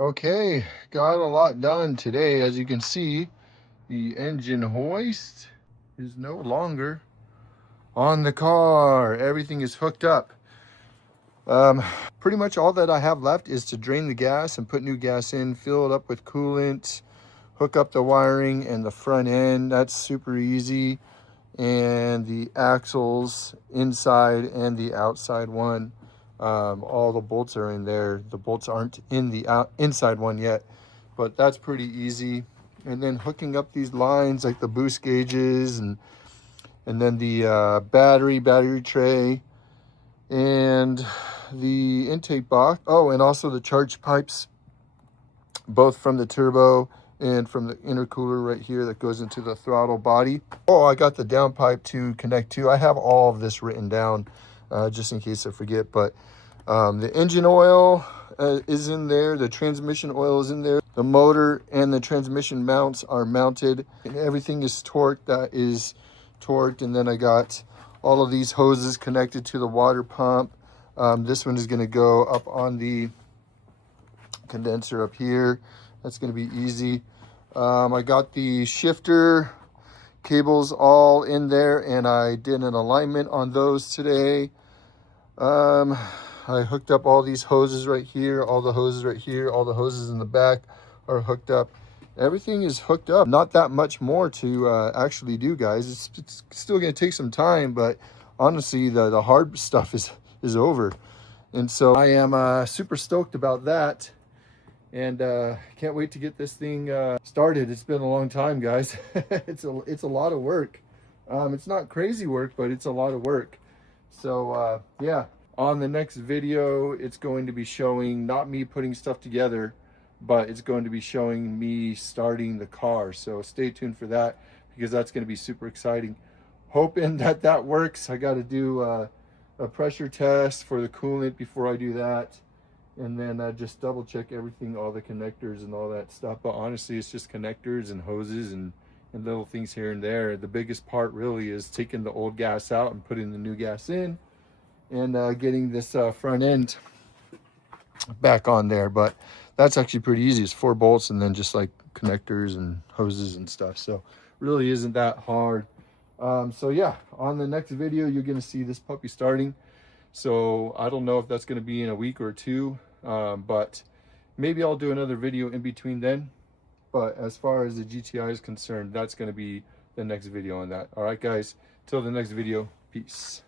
Okay, got a lot done today. As you can see, the engine hoist is no longer on the car. Everything is hooked up. Um, Pretty much all that I have left is to drain the gas and put new gas in, fill it up with coolant, hook up the wiring and the front end. That's super easy. And the axles inside and the outside one. All the bolts are in there. The bolts aren't in the inside one yet, but that's pretty easy. And then hooking up these lines like the boost gauges and then the battery tray and the intake box. Oh, and also the charge pipes, both from the turbo and from the intercooler right here that goes into the throttle body. Oh, I got the downpipe to connect to. I have all of this written down just in case I forget. But the engine oil is in there. The transmission oil is in there. The motor and the transmission mounts are mounted. And everything is torqued. That is torqued. And then I got all of these hoses connected to the water pump. This one is going to go up on the condenser up here. That's going to be easy. I got the shifter cables all in there and I did an alignment on those today. I hooked up all these hoses right here, all the hoses right here, all the hoses in the back are hooked up. everything is hooked up. Not that much more to actually do, guys. It's still going to take some time, but honestly, the hard stuff is over. And so I am super stoked about that. And can't wait to get this thing started. It's been a long time, guys. It's a lot of work. It's not crazy work, but it's a lot of work. So yeah, on the next video, it's going to be showing not me putting stuff together, but it's going to be showing me starting the car. So stay tuned for that, because that's going to be super exciting. Hoping that that works. I got to do a pressure test for the coolant before I do that. And then just double check everything, all the connectors and all that stuff. But honestly, it's just connectors and hoses and little things here and there. The biggest part really is taking the old gas out and putting the new gas in, and getting this front end back on there. But that's actually pretty easy. It's 4 bolts and then just like connectors and hoses and stuff. So really isn't that hard. So yeah, on the next video, you're going to see this puppy starting. So I don't know if that's going to be in a week or 2. But maybe I'll do another video in between then. But as far as the GTI is concerned, that's going to be the next video on that. All right, guys, till the next video, peace.